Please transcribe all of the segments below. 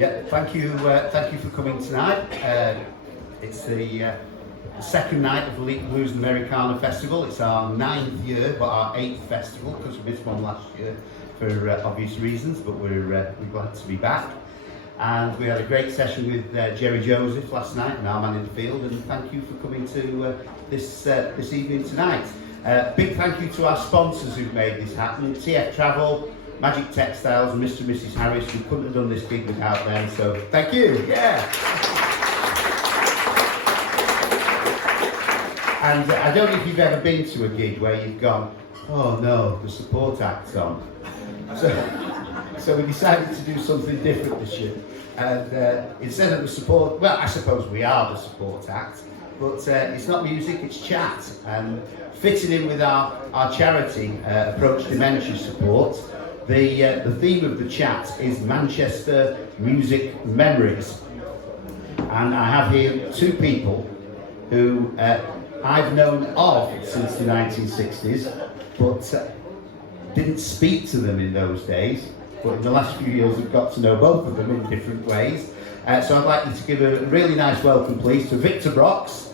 Yeah, thank you for coming tonight. It's the second night of the Leek Blues and Americana Festival. It's our 9th year, but our 8th festival, because we missed one last year for obvious reasons, but we're glad to be back. And we had a great session with Jerry Joseph last night, and our man in the field, and thank you for coming to this evening tonight. Big thank you to our sponsors who've made this happen, TF Travel, Magic Textiles, and Mr. and Mrs. Harris. We couldn't have done this gig without them, so thank you, yeah. And I don't know if you've ever been to a gig where you've gone, oh no, the support act's on. So we decided to do something different this year. And instead of the support, well, I suppose we are the support act, but it's not music, it's chat. And fitting in with our charity, Approach Dementia Support, the theme of the chat is Manchester Music Memories. And I have here two people who I've known of since the 1960s, but didn't speak to them in those days. But in the last few years I've got to know both of them in different ways. So I'd like you to give a really nice welcome, please, to Victor Brox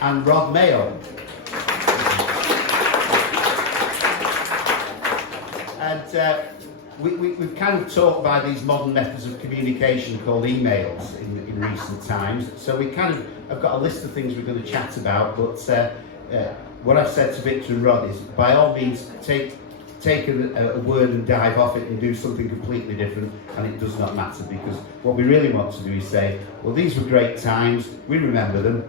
and Rod Mayall. And we've kind of talked by these modern methods of communication called emails in recent times. So we kind of have got a list of things we're going to chat about, but what I've said to Victor and Rod is, by all means, take a word and dive off it and do something completely different, and it does not matter, because what we really want to do is say, well, these were great times, we remember them,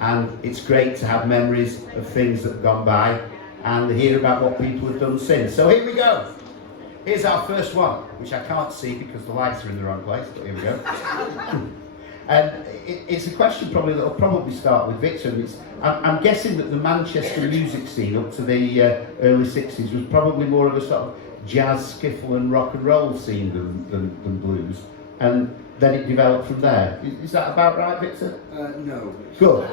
and it's great to have memories of things that have gone by and hear about what people have done since. So here we go. Here's our first one, which I can't see because the lights are in the wrong place, but here we go. And it's a question probably that will probably start with Victor. And I'm guessing that the Manchester music scene up to the early 60s was probably more of a sort of jazz, skiffle and rock and roll scene than blues. And then it developed from there. Is that about right, Victor? No. Good.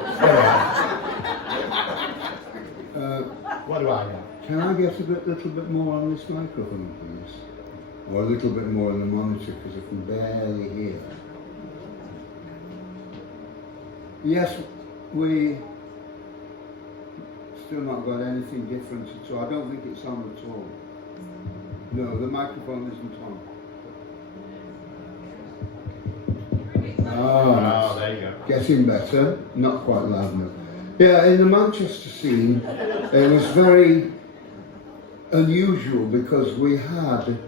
What do I know? Can I get a little bit more on this microphone, please? Or a little bit more on the monitor, because I can barely hear. Yes, we still not got anything different at all. I don't think it's on at all. No, the microphone isn't on. Oh, there you go. Getting better, not quite loud enough. Yeah, in the Manchester scene, it was very unusual because we had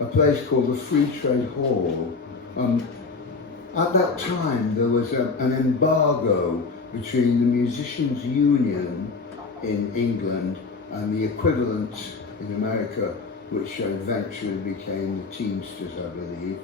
a place called the Free Trade Hall. At that time, there was an embargo between the Musicians' Union in England and the equivalent in America, which eventually became the Teamsters, I believe.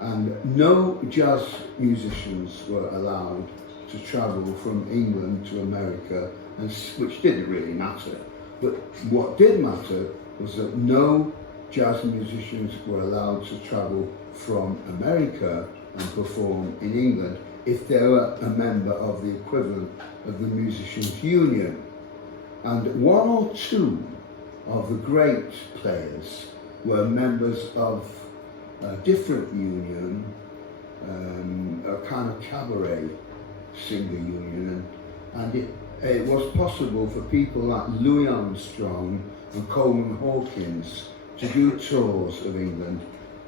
And no jazz musicians were allowed to travel from England to America, and which didn't really matter. But what did matter was that no jazz musicians were allowed to travel from America and perform in England if they were a member of the equivalent of the Musicians' Union. And one or two of the great players were members of a different union, a kind of cabaret singer union, and it was possible for people like Louis Armstrong and Coleman Hawkins to do tours of England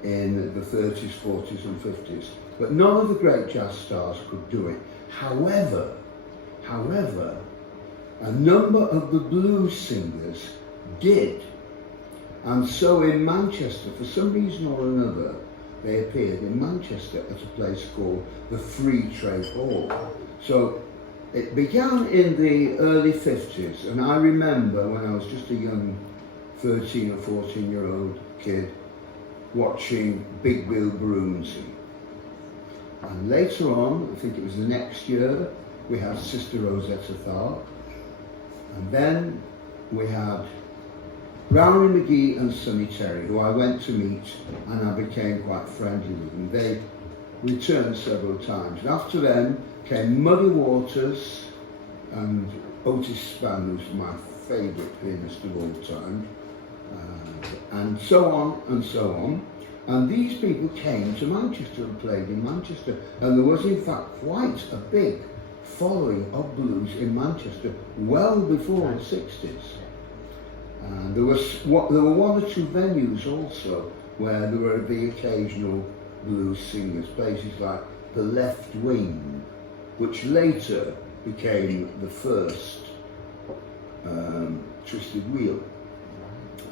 in the 30s, 40s and 50s. But none of the great jazz stars could do it. However, a number of the blues singers did. And so in Manchester, for some reason or another, they appeared in Manchester at a place called the Free Trade Hall. So it began in the early 50s, and I remember when I was just a young 13 or 14-year-old kid watching Big Bill Broomsey. And later on, I think it was the next year, we had Sister Rosetta Tharpe, and then we had Brownie McGee and Sonny Terry, who I went to meet, and I became quite friendly with them. They returned several times. And after them came Muddy Waters and Otis Spann, who's my favourite pianist of all time, and so on and so on. And these people came to Manchester and played in Manchester, and there was in fact quite a big following of blues in Manchester well before the 60s. And there were one or two venues also where there were the occasional blues singers, places like the Left Wing, which later became the first Twisted Wheel.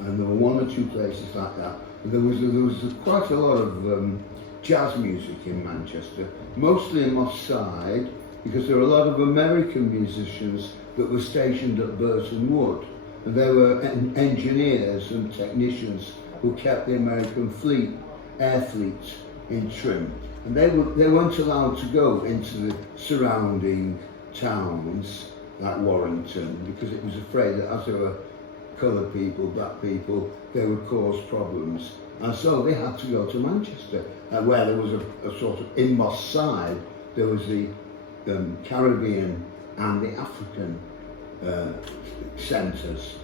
And there were one or two places like that. There was quite a lot of jazz music in Manchester, mostly in Moss Side, because there were a lot of American musicians that were stationed at Burton Wood. And they were engineers and technicians who kept the American air fleet in trim. And they weren't allowed to go into the surrounding towns like Warrington, because it was afraid that as there were coloured people, black people, they would cause problems. And so they had to go to Manchester, where there was a sort of, in Moss Side, there was the Caribbean and the African centres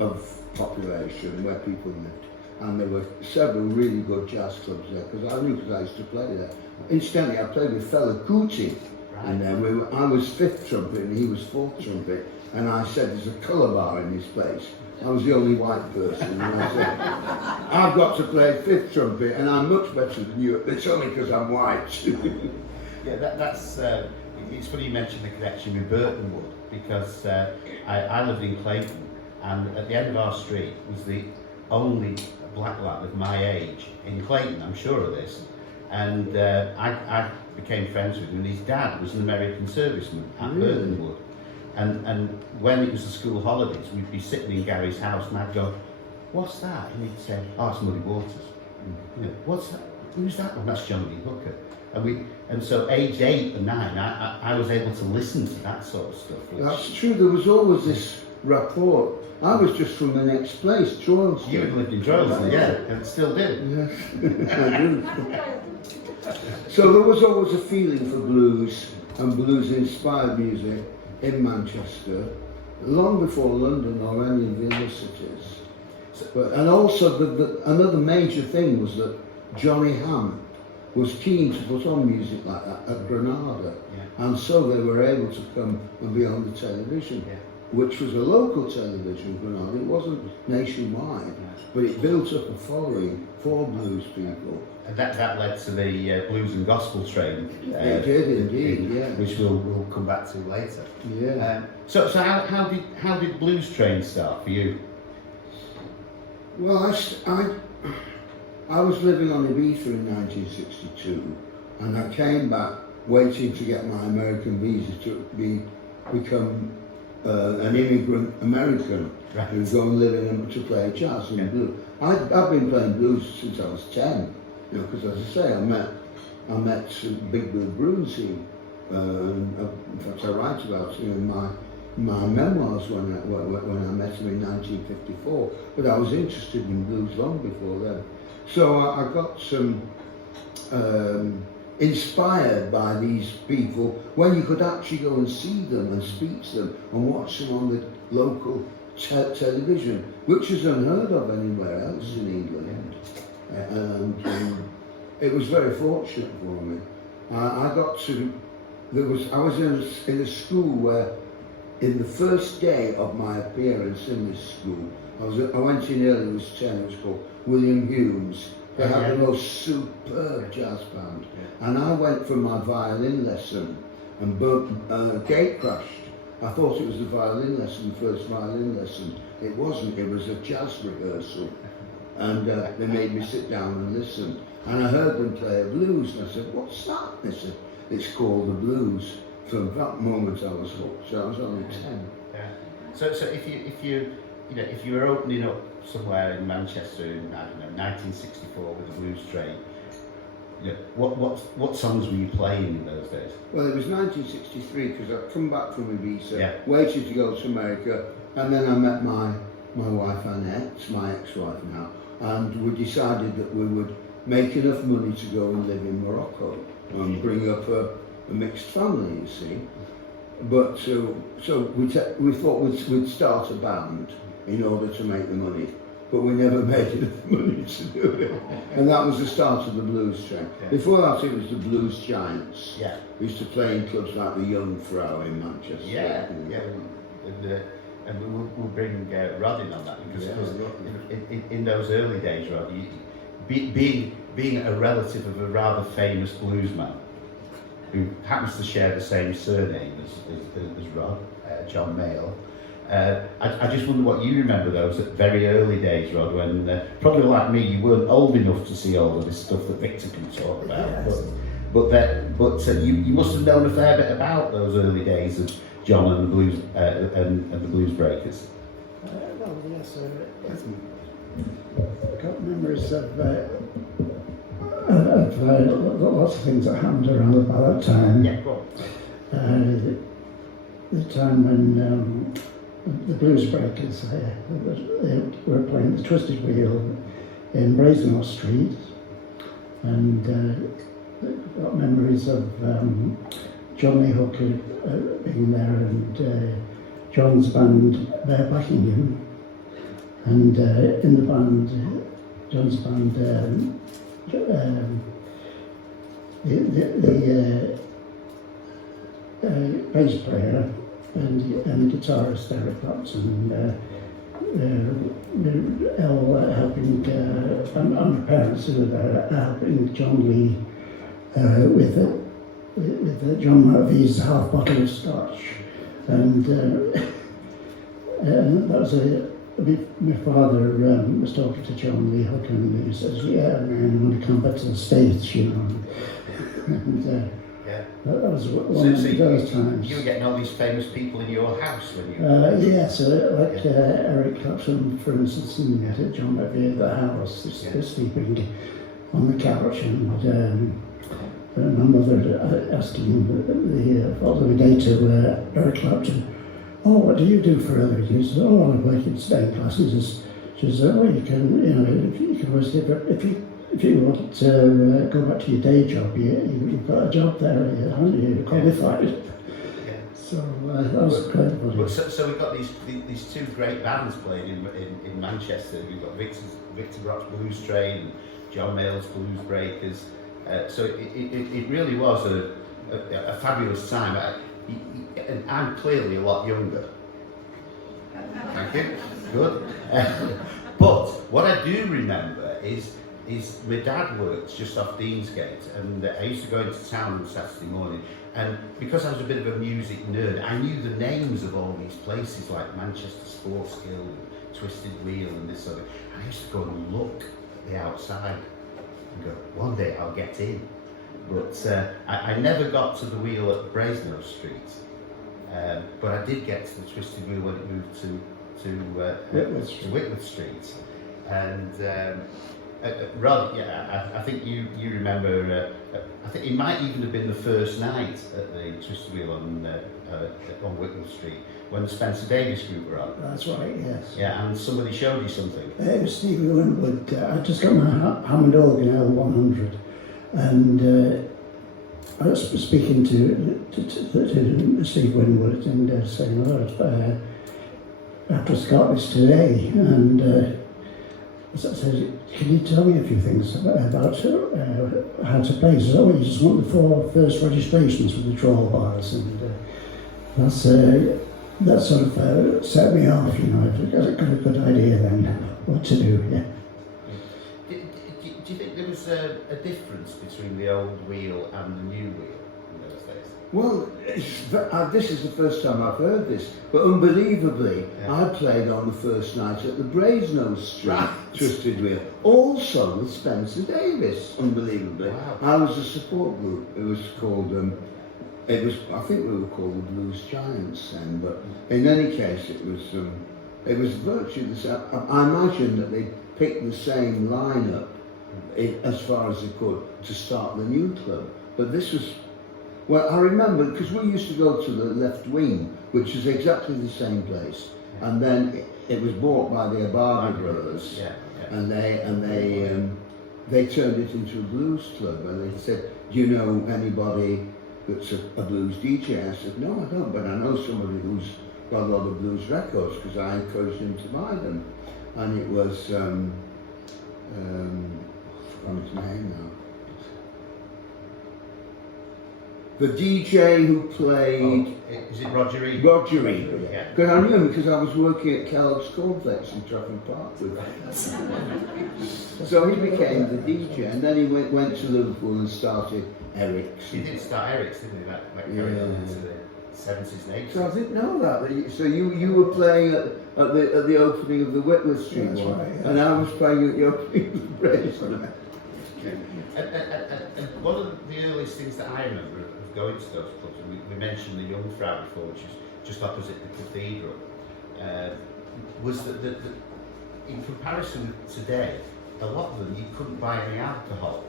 of population where people lived. And there were several really good jazz clubs there, because I used to play there. Incidentally, I played with Fela Kuti, and I was 5th trumpet and he was 4th trumpet, and I said there's a colour bar in this place. I was the only white person, and I said, I've got to play 5th trumpet and I'm much better than you, it's only because I'm white. Yeah, that's it's funny you mentioned the connection with Burton Wood, because I lived in Clayton, and at the end of our street was the only black lad of my age in Clayton, I'm sure of this, and I became friends with him, and his dad was an American serviceman at Burton Wood, and when it was the school holidays, we'd be sitting in Gary's house and I'd go, what's that? And he'd say, oh, it's Muddy Waters. You know, what's that? Who's that one? That's John D. Hooker. And so age 8 and 9, I was able to listen to that sort of stuff. That's true, there was always this rapport. I was just from the next place, Troylston. You had lived in Troylston, yeah, and still do. Yes, I do. So there was always a feeling for blues and blues-inspired music in Manchester, long before London or any of the other cities. And also, another major thing was that Johnny Ham was keen to put on music like that at Granada, and so they were able to come and be on the television, which was a local television, Granada. It wasn't nationwide, but it built up a following for blues people. And that led to the blues and gospel train. It did indeed, yeah. Which we'll come back to later. Yeah. So how did blues train start for you? Well, I was living on Ibiza in 1962, and I came back waiting to get my American visa to become an immigrant American who go and live in to play jazz and blues. I've been playing blues since I was 10, you know, because as I say, I met Big Bill Brunsey. In fact, I write about him in my memoirs when I met him in 1954. But I was interested in blues long before then. So I got inspired by these people when you could actually go and see them and speak to them and watch them on the local television, which is unheard of anywhere else in England. And it was very fortunate for me. I was in a school where, in the first day of my appearance in this school, I went in early, it was 10, it was called William Humes. They had the most superb jazz band. And I went for my violin lesson and gate crashed. I thought it was the violin lesson, the first violin lesson. It wasn't, it was a jazz rehearsal. And they made me sit down and listen. And I heard them play a blues, and I said, what's that? They said, it's called the blues. From that moment I was hooked. So I was only 10. Yeah. So if you were opening up somewhere in Manchester in 1964 with the blues train, you know, what songs were you playing in those days? Well, it was 1963 because I'd come back from Ibiza, waited to go to America, and then I met my wife Annette, my ex-wife now, and we decided that we would make enough money to go and live in Morocco and bring up a mixed family, you see. but so we thought we'd start a band in order to make the money, but we never made enough money to do it. And that was the start of the blues train. Before that, it was the Blues Giants. Yeah. We used to play in clubs like the Young Frau in Manchester. Yeah. And we'll bring Rod in on that because in those early days, Rod, being a relative of a rather famous bluesman who happens to share the same surname as Rod, John Mayall. I just wonder what you remember those very early days, Rod, when probably like me, you weren't old enough to see all of this stuff that Victor can talk about. Yes. But you must have known a fair bit about those early days of John and the Blues and the Blues Breakers. Well, yes, I've got memories of lots of things that happened around about that time. Yeah, go on. The time when the Blues Breakers they were playing the Twisted Wheel in Brasenose Street, and I've got memories of Johnny Hooker being there and John's band backing him, and in the band, John's band, the bass player and the guitarist Eric Clapton, helping, and my parents who were there helping John Lee with John Murphy's half bottle of scotch, and that was my father was talking to John Lee Hooker, and he says, "Yeah, man, I want to come back to the States, you know." And that was one of those times. You were getting all these famous people in your house when you... Yes, like Eric Clapton, for instance, and John Murphy at the house, they're sleeping on the couch, and my mother asking the following day to Eric Clapton, "Oh, what do you do for a living?" He says, "Oh, I work in staying classes." She says, "Oh, you can, you know, you can always if you want to go back to your day job, you've got a job there, haven't you? You're qualified." Yeah. So that was quite funny. So we've got these two great bands playing in Manchester. We've got Victor Brox Blues Train and John Mayall's Blues Breakers. So it really was a fabulous time. And I'm clearly a lot younger. Thank you. Good. But what I do remember is my dad worked just off Deansgate, and I used to go into town on Saturday morning, and because I was a bit of a music nerd, I knew the names of all these places like Manchester Sports Guild, Twisted Wheel and this sort of thing. I used to go and look at the outside and go, one day I'll get in. But I never got to the wheel at Brasenose Street, but I did get to the Twisted Wheel when it moved to Whitworth Street. And Rod, I think you remember. I think it might even have been the first night at the Twisted Wheel on Whitworth Street when the Spencer Davis group were on. That's right, yes. Yeah, and somebody showed you something. It was Stevie Winwood. I just got my Hammond organ L100, and I was speaking to Steve Winwood and saying, "Oh, after I got this today," and I said, "Can you tell me a few things about how to play?" He said, "Oh, you just want the 4 first registrations with the draw bars," and that sort of set me off, you know. I got a good idea then what to do. Yeah. Do you think there was a difference between the old wheel and the new wheel in those days? Well, this is the first time I've heard this, but unbelievably, I played on the first night at the Brasenose Street Twisted Wheel, also with Spencer Davis, unbelievably. Wow. I was a support group. It was called, I think we were called the Blues Giants then, but in any case, it was virtually the same. I imagine that they picked the same lineup as far as they could to start the new club, but this was, well, I remember because we used to go to the Left Wing, which is exactly the same place, and then it was bought by the Abardi brothers, and they turned it into a blues club, and they said, "Do you know anybody that's a blues DJ. I said, no, I don't, but I know somebody who's got a lot of blues records, because I encouraged him to buy them. And it was, I've forgotten his name now. The DJ who played... Is it Roger E? Roger E. Yeah. Because I knew him because I was working at Kellogg's Cornflakes in Trafford Park with him. So he became the DJ, and then he went to Liverpool and started Eric's. He did start Eric's, didn't he? That carried on into the 70s and 80s. So I didn't know that. So you were playing at the opening of the Whitworth Street one, right, yeah. and I was playing at the opening of the Bracelet. And one of the earliest things that I remember of going to those clubs, and we mentioned the Jungfrau before, which is just opposite the cathedral, was that in comparison with today, a lot of them you couldn't buy any alcohol.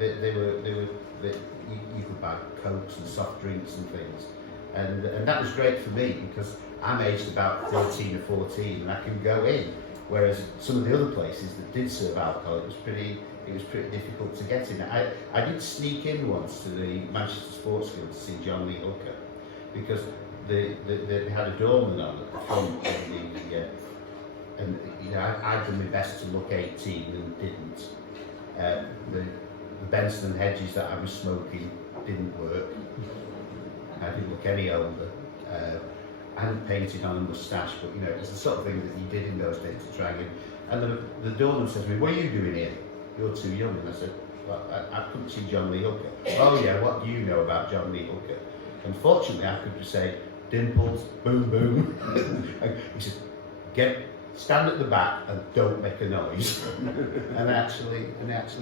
You could buy cokes and soft drinks and things, and that was great for me because I'm aged about 13 or 14 and I can go in, whereas some of the other places that did serve alcohol, it was pretty difficult to get in. I did sneak in once to the Manchester Sports Field to see John Lee Hooker, because they had a doorman on at the front, and you know, I'd done my best to look 18 and didn't. The Benson and Hedges that I was smoking didn't work. I didn't look any older. I hadn't painted on a moustache, but you know, it was the sort of thing that you did in those days to try and get. And the doorman says to me, "What are you doing here? You're too young." And I said, "Well, I couldn't see John Lee Hooker." "Oh yeah, what do you know about John Lee Hooker?" And fortunately, I could just say, "Dimples, boom, boom." He said, "Stand at the back and don't make a noise." and I actually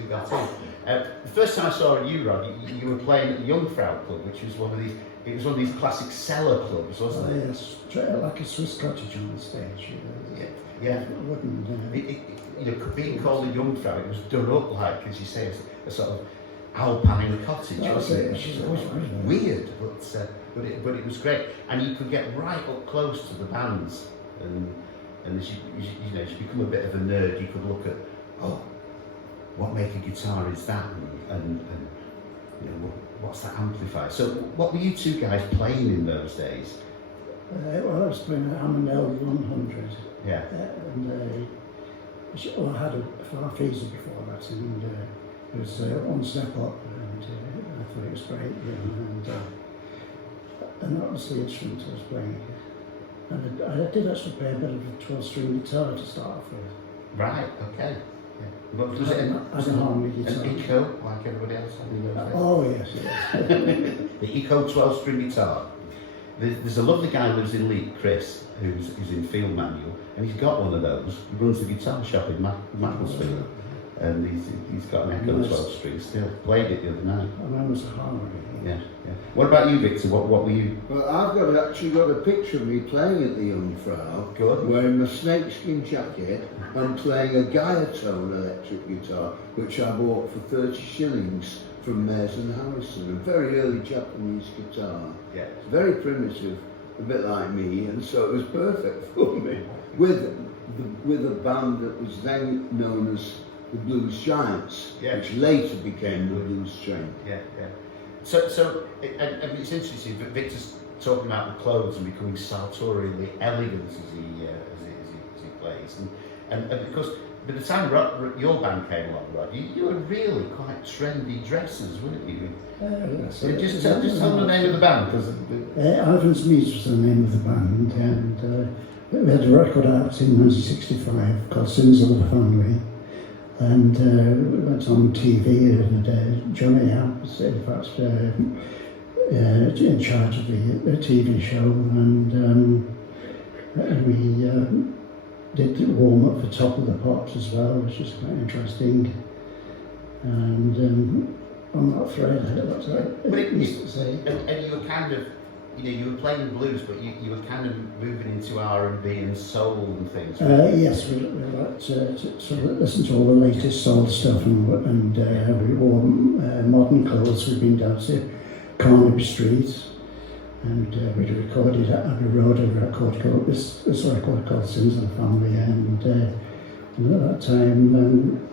got in. The first time I saw you, Rod, you were playing at the Jungfrau Club, which was one of these. It was one of these classic cellar clubs, wasn't it? Yes, like a Swiss cottage on the stage. You know. Yeah. Wooden, You know, being called a Jungfrau, it was done up like, as you say, a sort of alpine cottage, wasn't it? Which is always weird, but it was great, and you could get right up close to the bands, and as you become a bit of a nerd, you could look at, what make a guitar is that, and you know, what's that amplifier? So what were you two guys playing in those days? Well, I was playing a Hammond L100. Yeah. And I had a far freezer before that, and it was one step up, and I thought it was great, you know, and that was the instrument I was playing. And I did actually play a bit of a 12-string guitar to start off with. Right, okay. Yeah. But was it as a harmony guitar. An Eco, like everybody else had in those days? Oh, yes. The Eco 12-string guitar. There's a lovely guy who lives in Leek, Chris, who's in Field Manual, and he's got one of those. He runs the guitar shop in Macclesfield, and he's got an Echo 12-string still. Played it the other night. And I was a harmony. Yeah. What about you, Victor? What were you? Well, I've actually got a picture of me playing at the Jungfrau, Good. wearing my snakeskin jacket and playing a Gaiatone electric guitar, which I bought for 30 shillings from Mays and Harrison, a very early Japanese guitar. Yeah. It's very primitive, a bit like me, and so it was perfect for me. With a band that was then known as the Blues Giants, which later became the Blues Train. Yeah. So it's interesting that Victor's talking about the clothes and becoming sartorially elegant as he plays, and because by the time your band came along, Rod, you were really quite trendy dressers, weren't you? Yes, So just tell the name of the band, because Ivan's Meads was the name of the band, and we had a record out in 1965 called Sins of the Family, and we went on TV, and Johnny Happ was in fact in charge of the TV show, and we did warm up for Top of the Pops as well, which was quite interesting, and on that thread, that's what I used to say. And you were kind of, you were playing blues, but you were kind of moving into R&B and soul and things. Yes, we liked to listen to all the latest soul stuff, and we wore modern clothes. We'd been down to Carnaby Street, and we'd recorded at Abbey Road a record called this record called Sins of the Family, and at that time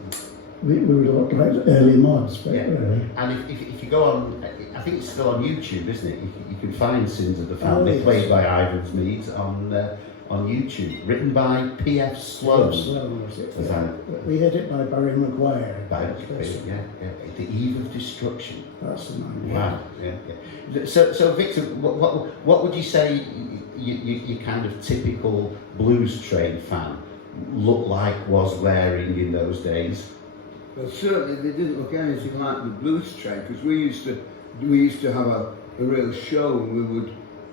we looked like early mods, but Yeah. really. And if you go on, I think it's still on YouTube, isn't it? You can find Sins of the Oh, Family, yes. played by Ivans Meads on YouTube, written by P.F. Sloan. Sloan was it? Was Yeah. that- We had it by Barry Maguire. By, That's yeah, yeah. The Eve of Destruction. That's the one. Yeah. Wow. Yeah, yeah. So Victor, what would you say your kind of typical Blues Train fan looked like, was wearing in those days? Well, certainly they didn't look anything like the Blues Train, because we used to have a real show, and we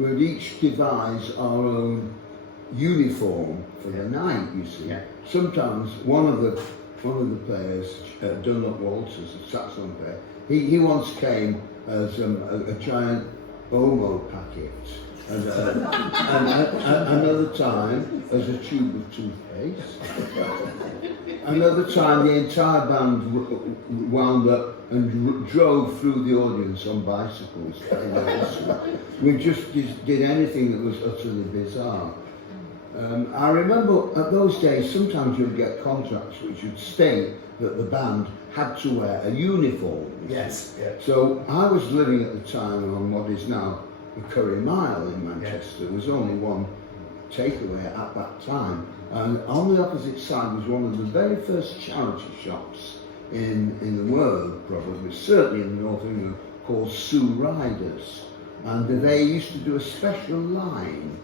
would each devise our own uniform for the night. You see, Yeah. sometimes one of the players, Dunlop Walters, a saxophone player, he once came as a giant Omo packet, and another time as a tube of toothpaste. Another time the entire band wound up and drove through the audience on bicycles. We just did anything that was utterly bizarre. I remember at those days, sometimes you'd get contracts which would state that the band had to wear a uniform. Yes. Yeah. So I was living at the time on what is now the Curry Mile in Manchester. There was only one takeaway at that time. And on the opposite side was one of the very first charity shops in the world, probably, certainly in the north of England, called Sue Riders. And they used to do a special line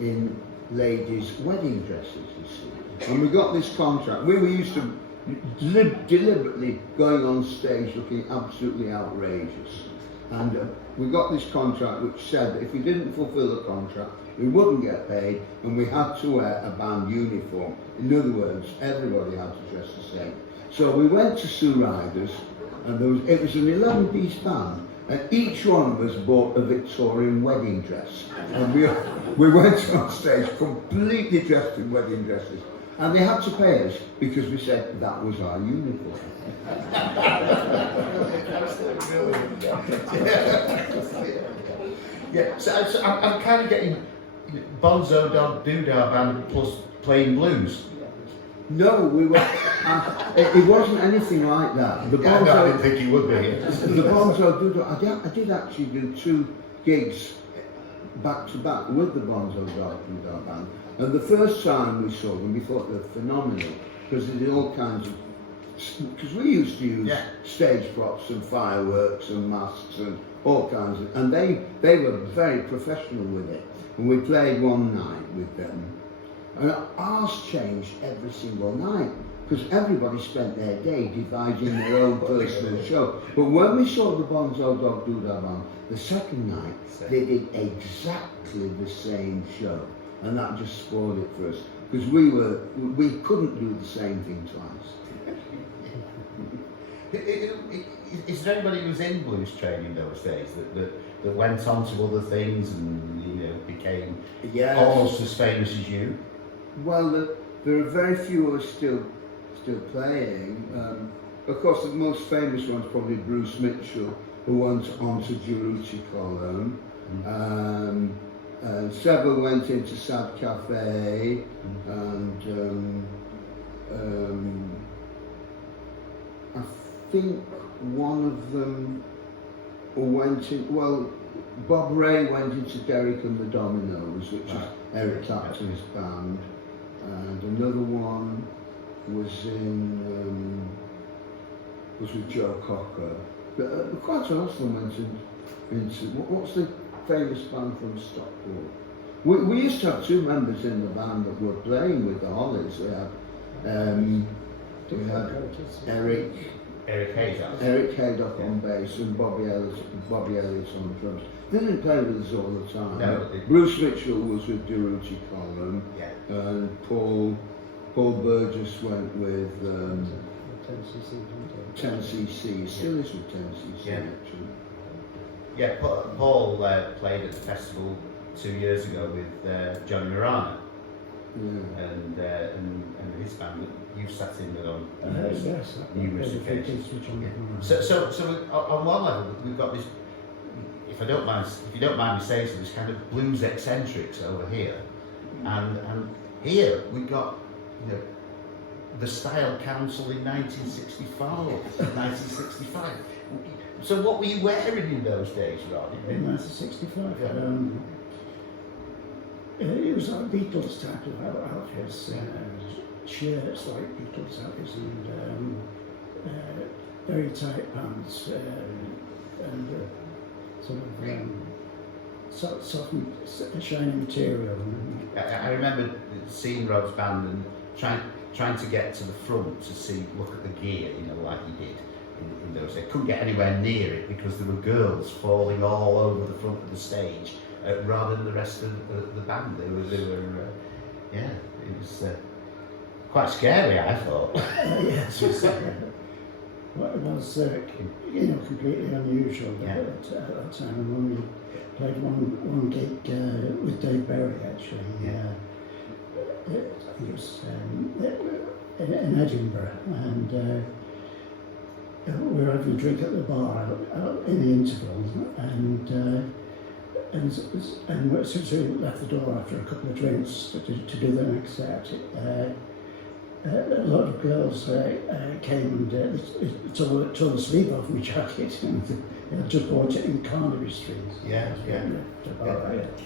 in ladies' wedding dresses, you see. And we got this contract. We were used to deliberately going on stage looking absolutely outrageous. And we got this contract which said that if we didn't fulfill the contract, we wouldn't get paid, and we had to wear a band uniform. In other words, everybody had to dress the same. So we went to Sue Riders, and it was an 11-piece band, and each one of us bought a Victorian wedding dress. And we went on stage completely dressed in wedding dresses. And they had to pay us because we said that was our uniform. Yeah, so I'm kind of getting Bonzo Dog Doodah Band plus playing blues. No, we were. It wasn't anything like that. The Yeah, no, I didn't think he would be. The Bonzo Doodah. I did actually do 2 gigs back to back with the Bonzo Dog Doodah Band. And the first time we saw them, we thought they were phenomenal because they did all kinds of. Because we used to use stage props and fireworks and masks and all kinds of, and they were very professional with it. And we played one night with them, and ours changed every single night because everybody spent their day devising their own personal show. But when we saw the Bonzo Dog Doodah Band, the second night they did exactly the same show, and that just spoiled it for us because we couldn't do the same thing twice. Is there anybody who was in Blues Train in those days that went on to other things and became almost as famous as you? Well, there are very few who are still playing. Of course, the most famous one's probably Bruce Mitchell, who went on to Girucci Column. Several went into Sad Cafe, and I think one of them went in, well, Bob Ray went into Derek and the Dominoes, which is Eric Clapton's band, and another one was with Joe Cocker. But quite a lot of them went into what's the famous band from Stockport? We used to have 2 members in the band that were playing with the Hollies. We had Eric Haydock on bass and Bobby Elliott on drums. They didn't play with us all the time. No, Bruce Mitchell was with Girucci Column, and Paul Burgess went with 10cc. Still is with 10cc actually. Yeah, Paul played at the festival 2 years ago with Johnny Morana. And his band that you've sat in with on numerous occasions. So on one level we've got this, if you don't mind me saying so, this kind of blues eccentrics over here, and here we've got the Style Council in 1965. So what were you wearing in those days, Rod? In 1965, Yeah. it was like Beatles type of outfits, shirts like Beatles outfits, and very tight pants, and sort of soft, shiny material. I remember seeing Rod's band and trying to get to the front to look at the gear, like he did in those days. Couldn't get anywhere near it because there were girls falling all over the front of the stage rather than the rest of the band. They were it was quite scary, I thought. Yes, it was completely unusual at that time. And when we played one gig with Dave Berry, actually, I think it was in Edinburgh, and we were having a drink at the bar in the interval, and as soon as we left the door after a couple of drinks to do the next set, a lot of girls came and tore the sleeve off my jacket and just bought it in Carnaby Street.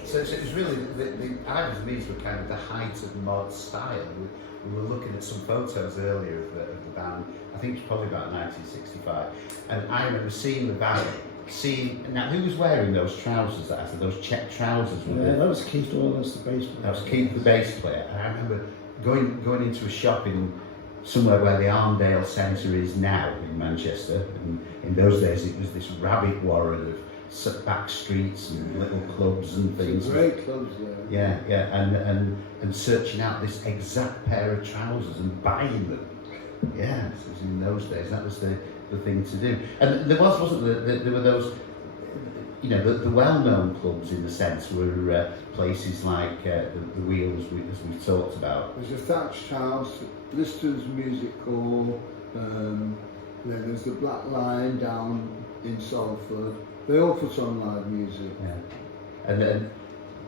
So it was really, the Ivors Meads were kind of the height of mod style. We were looking at some photos earlier of the band. I think it's probably about 1965. And I remember seeing the band, now who was wearing those trousers that I said, those check trousers? That was Keith Wallace, the bass player. That was Keith, the bass player. And I remember going into a shop in somewhere where the Arndale Centre is now in Manchester, and in those days it was this rabbit warren of back streets and little clubs and things. Some great clubs there. And searching out this exact pair of trousers and buying them. Yeah, it was in those days, that was the thing to do. And there wasn't there were those, the well-known clubs in the sense were places like the Wheels, as we've talked about. There's a thatched house, Lister's Music Hall, then there's the Black Lion down in Salford. They all put on live music. Yeah, and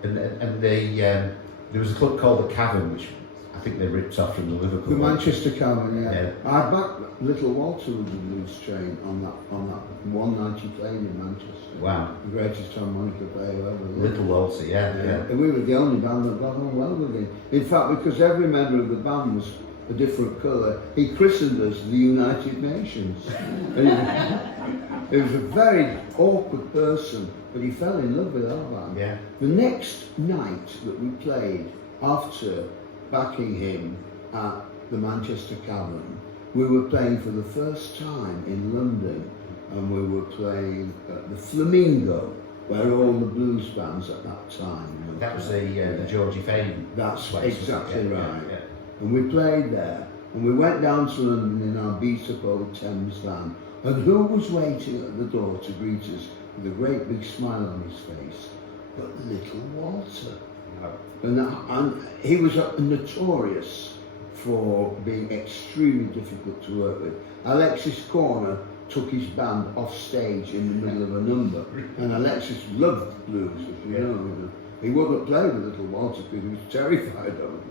there was a club called the Cavern, which I think they ripped off from the Liverpool. The Manchester Cavern, yeah. I backed Little Walter with the Blues Train on that one night he played in Manchester. Wow. The greatest harmonica player ever. Little Walter, yeah. And we were the only band that got on well with him. In fact, because every member of the band was a different colour, he christened us the United Nations. He was a very awkward person, but he fell in love with our band. Yeah. The next night that we played, after backing him at the Manchester Cavern, we were playing for the first time in London, and we were playing at the Flamingo, where all the blues bands at that time. That was the Georgie Fane. That's place, exactly right. Yeah. And we played there, and we went down to London in our beat-up old Thames van, and who was waiting at the door to greet us with a great big smile on his face but Little Walter. Wow. And he was notorious for being extremely difficult to work with. Alexis Corner took his band off stage in the middle of a number, and Alexis loved blues, as you know. He wouldn't play with Little Walter because he was terrified of him.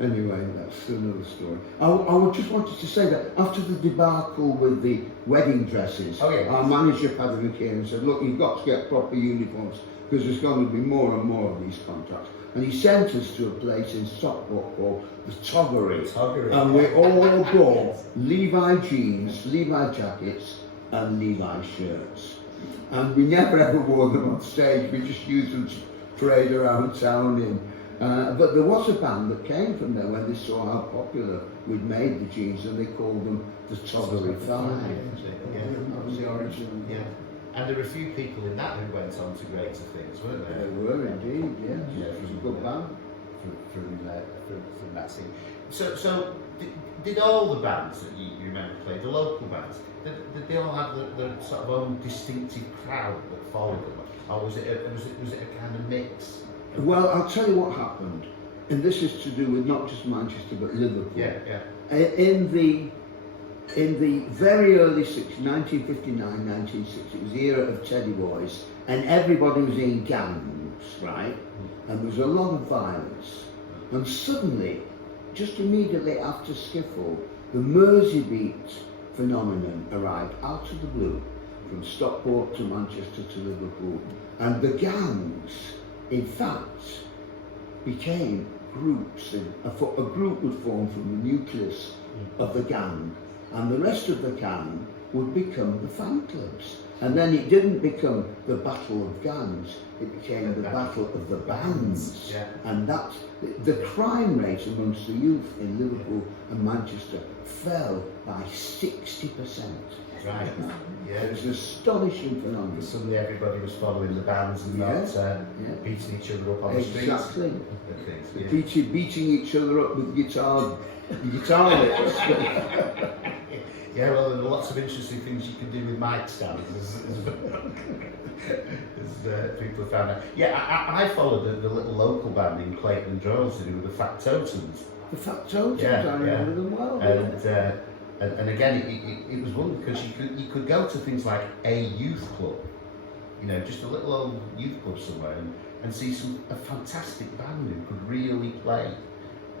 Anyway, that's another story. I just wanted to say that after the debacle with the wedding dresses, our manager Paddy came and said, look, you've got to get proper uniforms because there's going to be more and more of these contracts. And he sent us to a place in Stockport called the Toggery. And we all bought Levi jeans, Levi jackets and Levi shirts. And we never ever wore them on stage, we just used them to parade around town in. But there was a band that came from there when they saw how popular we'd made the jeans, and they called them the Toggery Five. That was the origin. Yeah. And there were a few people in that who went on to greater things, weren't there? They were indeed, yes. Yeah, It was a good band. From that scene. So did all the bands that you remember played, the local bands, did they all have their sort of own distinctive crowd that followed them? Or was it a kind of mix? Well, I'll tell you what happened, and this is to do with not just Manchester but Liverpool. Yeah. In the very early 60s, 1959, 1960, it was the era of Teddy Boys, and everybody was in gangs, right? And there was a lot of violence. And suddenly, just immediately after Skiffle, the Merseybeat phenomenon arrived out of the blue, from Stockport to Manchester to Liverpool, and the gangs, in fact, became groups. A group would form from the nucleus of the gang, and the rest of the gang would become the fan clubs. And then it didn't become the battle of gangs, it became the battle of the bands. Yeah. And that's the crime rate amongst the youth in Liverpool and Manchester fell by 60%. Right. Yeah. It was an astonishing phenomenon. Suddenly everybody was following the bands and not beating each other up on the streets. Exactly. Yeah. Beating each other up with guitar licks. Yeah, well, there are lots of interesting things you can do with mic stands, as people have found out. Yeah, I followed the little local band in Clayton and Droylsden who were the Factotums. The Factotums, Yeah, I remember them well. And again, it was wonderful because you could go to things like a youth club, you know, just a little old youth club somewhere, and see a fantastic band who could really play.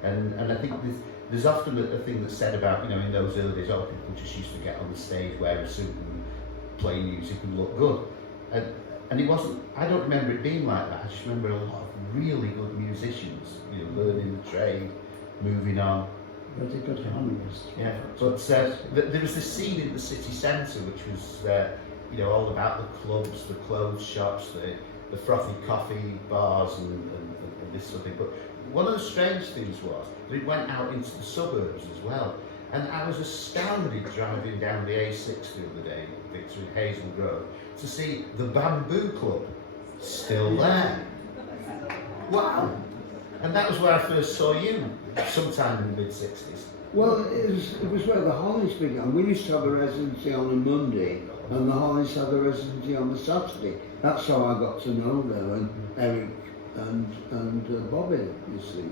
And I think there's often a thing that's said about, you know, in those early days, people just used to get on the stage, wear a suit and play music and look good. And it wasn't, I don't remember it being like that. I just remember a lot of really good musicians, you know, learning the trade, moving on. Really good harmonies. Yeah, but there was this scene in the city centre which was, you know, all about the clubs, the clothes shops, the frothy coffee bars and this sort of thing. But one of the strange things was that it went out into the suburbs as well. And I was astounded driving down the A6 the other day, Victor, in Hazel Grove, to see the Bamboo Club still there. Wow! And that was where I first saw you, sometime in the mid-60s. Well, it was where the Hollies began. We used to have a residency on a Monday, and the Hollies had a residency on the Saturday. That's how I got to know them, and Eric and Bobby, you see.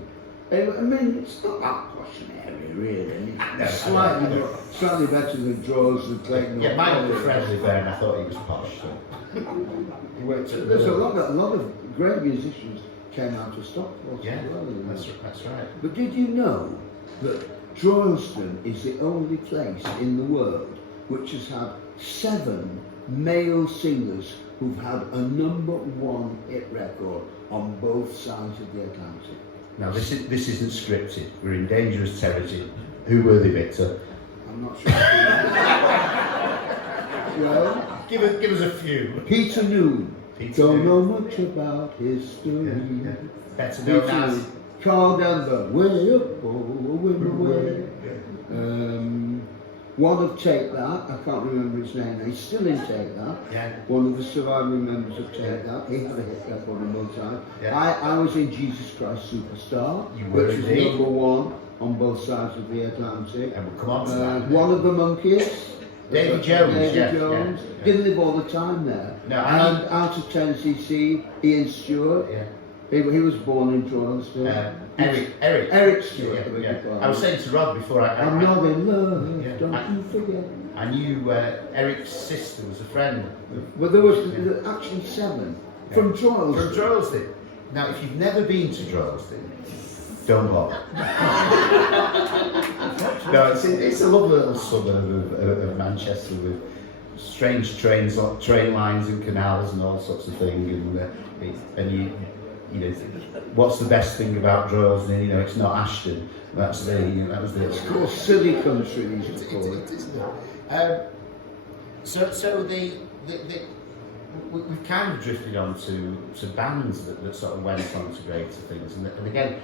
I mean, it's not that posh an area, really. It's slightly better than Drawers and Clayton. Yeah, my uncle Fred lived there, and I thought he was posh. So. There's a lot of great musicians came out of Stockport Yeah, as well. that's right. But did you know that Droylsden is the only place in the world which has had 7 male singers who've had a #1 hit record on both sides of the Atlantic? Now this isn't scripted. We're in dangerous territory. Who were they, Victor? I'm not sure. Well, give us a few. Peter Noon. Don't Noon. know much about history. Yeah. Better known Peter as. Noon. Carl Denver. Way up, way. One of Take That, I can't remember his name, he's still in Take That. Yeah. One of the surviving members of Take That, he had a hit record on both sides. Yeah. I was in Jesus Christ Superstar, You were which was indeed. #1 on both sides of the Atlantic. And we'll come on to that. One of the Monkeys. David Jones, David yeah, Jones. yeah. Didn't live all the time there. No, And out of Tennessee, Ian Stewart. Yeah. He was born in Droylsden. Eric Stewart. Yeah, I beg yeah. your pardon. I was saying to Rod before I'm not in love, Yeah. don't you forget. I knew Eric's sister was a friend. Well, there was actually 7 from Droylsden. From Droylsden. Now, if you've never been to Droylsden, don't bother. No, it's a lovely little suburb of Manchester with strange train lines and canals and all sorts of things. And you know, what's the best thing about Droylsden? You know, it's not Ashton. That was the. It's called silly country, they used to call it. We've kind of drifted on to bands that sort of went on to greater things, and again,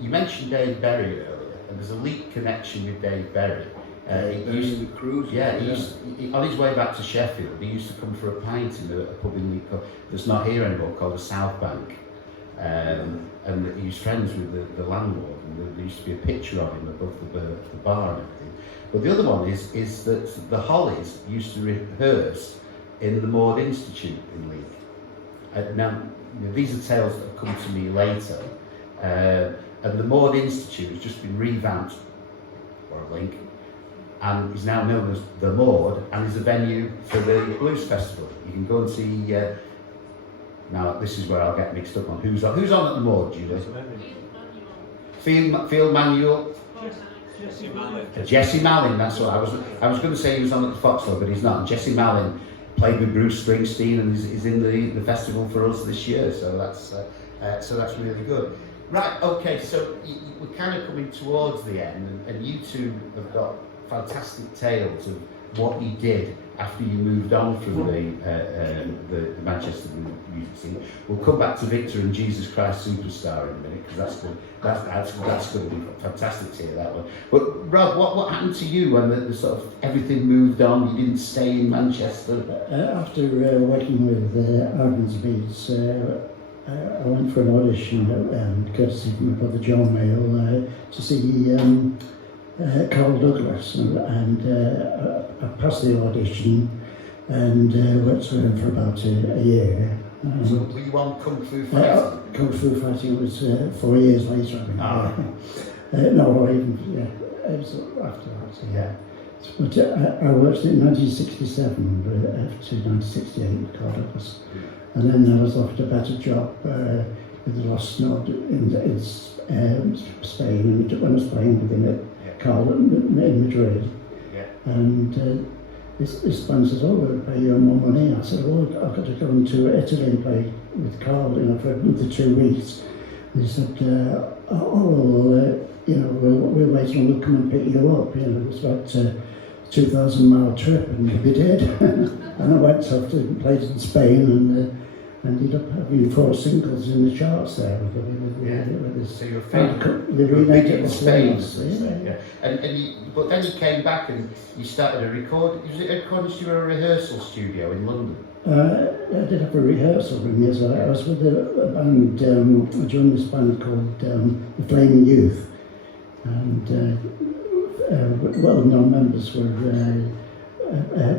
you mentioned Dave Berry earlier, and there's a Leek connection with Dave Berry. The cruise. On his way back to Sheffield, he used to come for a pint in a pub in Leek that's not here anymore, called the South Bank. And he was friends with the landlord, and there used to be a picture of him above the bar and everything. But the other one is that the Hollies used to rehearse in the Maud Institute in Leek. Now, you know, these are tales that have come to me later, and the Maud Institute has just been revamped, or a link, and is now known as the Maud, and is a venue for the Blues Festival. You can go and see. Now, this is where I'll get mixed up on who's on at the Maud, Julie. Field Manual. Jesse Malin, that's what I was going to say he was on at the Foxtrot, but he's not. Jesse Malin played with Bruce Springsteen and is in the festival for us this year, so that's really good. Right, okay, so we're kind of coming towards the end, and you two have got fantastic tales of what you did after you moved on from the Manchester music scene. We'll come back to Victor and Jesus Christ Superstar in a minute, because that's going to be fantastic to hear that one. But Rob, what happened to you when the sort of everything moved on? You didn't stay in Manchester? After working with Argonsby's, I went for an audition, courtesy of my brother John Mayall, to see Carl Douglas, and I passed the audition and worked with him for about a year. So were you on Kung Fu Fighting? Kung Fu Fighting was 4 years later, I think. No, it was after that, yeah. But I worked in 1967 to 1968 with Carl Douglas. And then I was offered a better job with the Lost Nod in Spain, when I was playing with him at Carl in Madrid. Yeah. And this band says, "Oh, we'll pay you more money." I said, "Well, I've got to go into Italy and play with Carl, for another 2 weeks." And he said, we'll wait and we'll come and pick you up. It was about a 2,000-mile trip, and we did. And I went off and played in Spain and ended up having 4 singles in the charts there. With this, so you were in Spain. But then you came back and you started a record. Was it a recording studio or a rehearsal studio in London? I did have a rehearsal room, yes. I was with a band, I joined this band called The Flaming Youth. And well-known members were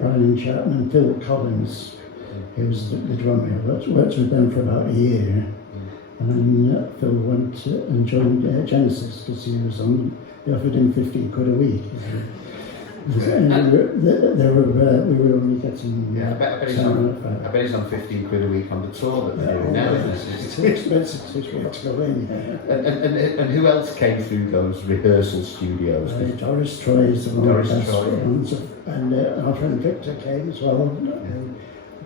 Brian Chapman and Phil Collins, who was the drummer. I worked with them for about a year. And then Phil went and joined Genesis because he was on. They offered him 15 quid a week. And we were only getting. I bet he's on 15 quid a week on the tour that they're doing now. It's expensive to go in. And who else came through those rehearsal studios? Doris Troy is one of the best ones, and our friend Victor came as well.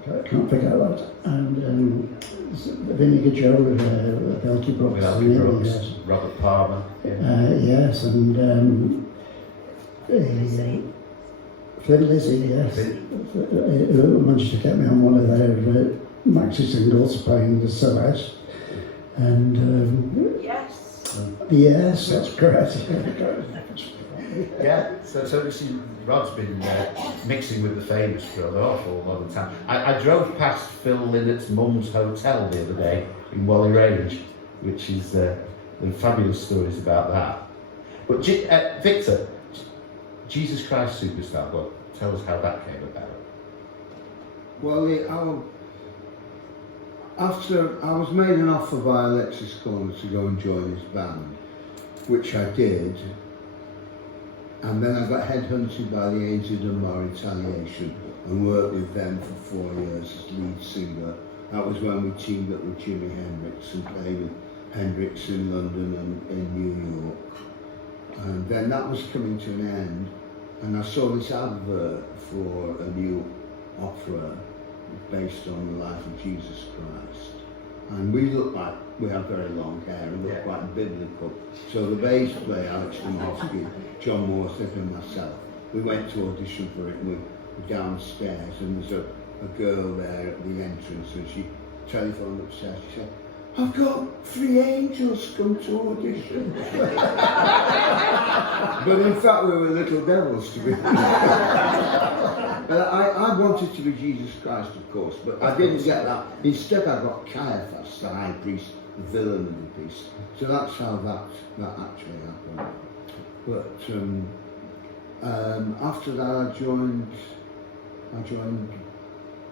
I can't forget that. And Vinegar Joe, Belky Brox, yes. Robert Palmer. Yes, and Flynn Lizzie, yes, who managed to get me on one of their maxi singles playing the Celeste. And yes, that's correct. Yeah, so this is, Rod's been mixing with the famous for an awful long time. I drove past Phil Lynnett's mum's hotel the other day in Whalley Range, which is there are fabulous stories about that. But Victor, Jesus Christ Superstar, well, tell us how that came about. Well, after I was made an offer by Alexis Corner to go and join his band, which I did. And then I got headhunted by the Ainsley Dunbar Retaliation and worked with them for 4 years as lead singer. That was when we teamed up with Jimi Hendrix and played with Hendrix in London and in New York. And then that was coming to an end, and I saw this advert for a new opera based on the life of Jesus Christ. And we looked like we had very long hair and looked quite biblical. So the bass player, Alex Dmowski, John Morseth and myself, we went to audition for it, and we were downstairs, and there's a girl there at the entrance, and she telephoned upstairs. She said, "I've got 3 angels come to audition." But in fact we were little devils, to be honest. I wanted to be Jesus Christ, of course, but I didn't get that. Instead I got Caiaphas, the high priest, the villain of the piece. So that's how that actually happened. But after that I joined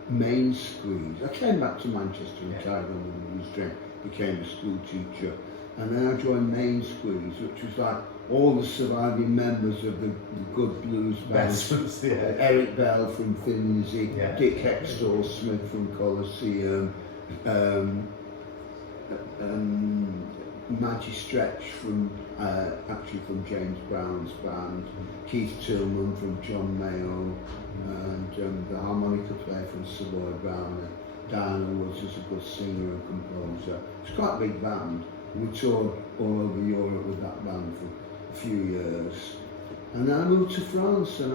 Main Squeeze. I came back to Manchester, retired on the news train, became a school teacher, and then I joined Main Squeeze, which was like all the surviving members of the good blues bands. Eric Bell from Thin Lizzy, Dick Hextall Smith from Colosseum, Mighty Stretch from actually from James Brown's band, Keith Tillman from John Mayall, and the harmonica player from Savoy Brown. Diana Woods is a good singer and composer. It's quite a big band. We toured all over Europe with that band for a few years. And then I moved to France and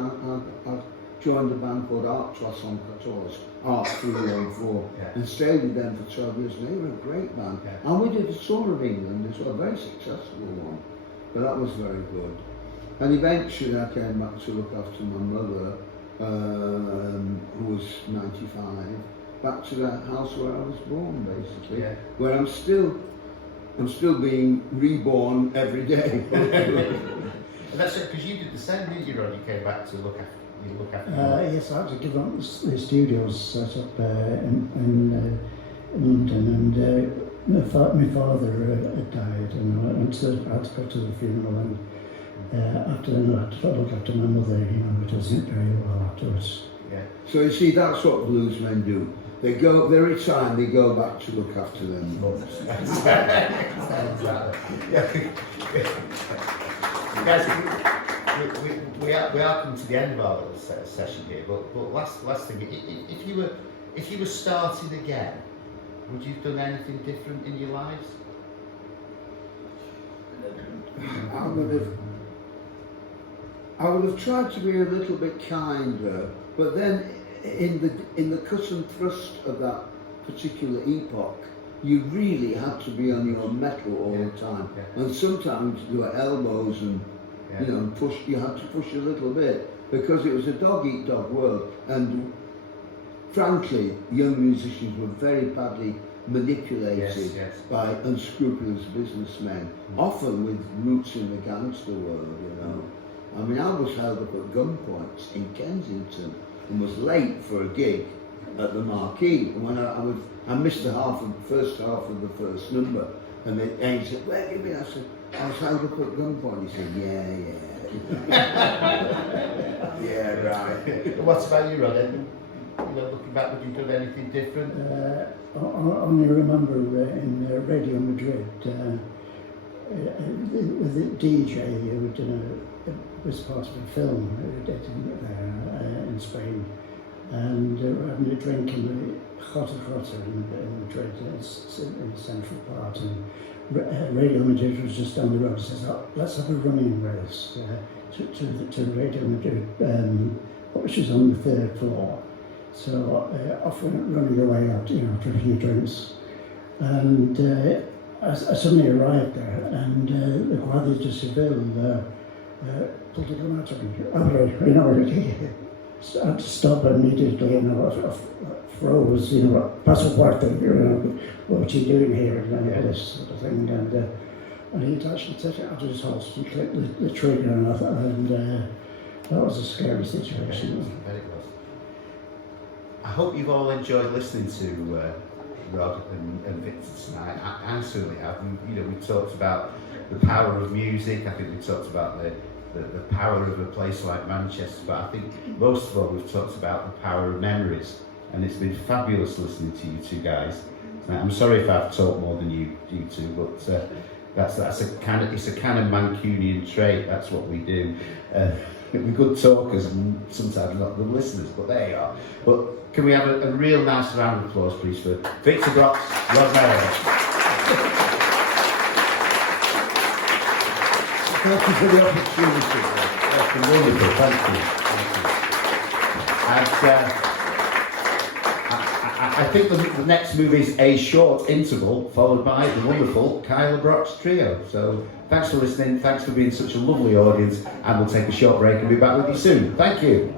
I joined a band called Art 314, Art 314, and stayed with them for 12 years. And they were a great band. And we did a tour of England as well, a very successful one. But that was very good. And eventually I came back to look after my mother, who was 95, back to that house where I was born, basically, where I'm still being reborn every day. And that's it, because you did the same, didn't you, Rod? You came back to look after yes, I had to give up the studios set up in London, and my father had died, and I had to go to the funeral, and after then I had to look after my mother, it wasn't very well afterwards. Yeah. So you see, that's what blues men do. They retire and they go back to look after them. Guys, we are coming to the end of our little session here, but last thing, if you were starting again, would you have done anything different in your lives? I would have tried to be a little bit kinder, but then in the cut and thrust of that particular epoch, you really had to be on your mettle all the time, and sometimes your elbows and you had to push a little bit because it was a dog-eat-dog world, and frankly, young musicians were very badly manipulated by unscrupulous businessmen, often with roots in the gangster world. I mean, I was held up at gunpoint in Kensington and was late for a gig at the Marquee. And when I missed the first half of the first number, and the agent said, "Where have you been?" I said, "I was held up at gunpoint." He said, "Yeah." Yeah, right. What about you, Rod? Looking back, would you have done anything different? I only remember in Radio Madrid, with the DJ who was part of a film in Spain, and having a drink in the Jota in Madrid, in the central part, and Radio Madrid was just down the road. Says, "Let's have a running race to Radio Madrid," which is on the 3rd floor. So off went running away out, drinking drinks, and I suddenly arrived there, and the Guardia de Civil pulled a gun out of me. I had to stop immediately, I froze, passaporte, what are you doing here, and this sort of thing, and he actually took it out of his holster and clicked the trigger, and that was a scary situation. I hope you've all enjoyed listening to Rod and Victor tonight. I certainly have. We talked about the power of music. I think we talked about the power of a place like Manchester, but I think most of all we've talked about the power of memories, and it's been fabulous listening to you two guys. I'm sorry if I've talked more than you two, but that's a kind of Mancunian trait. That's what we do. We're good talkers and sometimes not good listeners, but there you are. But can we have a real nice round of applause, please, for Victor Brox, Rod Mayall. Thank you for the opportunity. That's been wonderful, thank you. And I think the next move is a short interval, followed by the wonderful Kyle Brox Trio. So thanks for listening, thanks for being such a lovely audience, and we'll take a short break and be back with you soon. Thank you.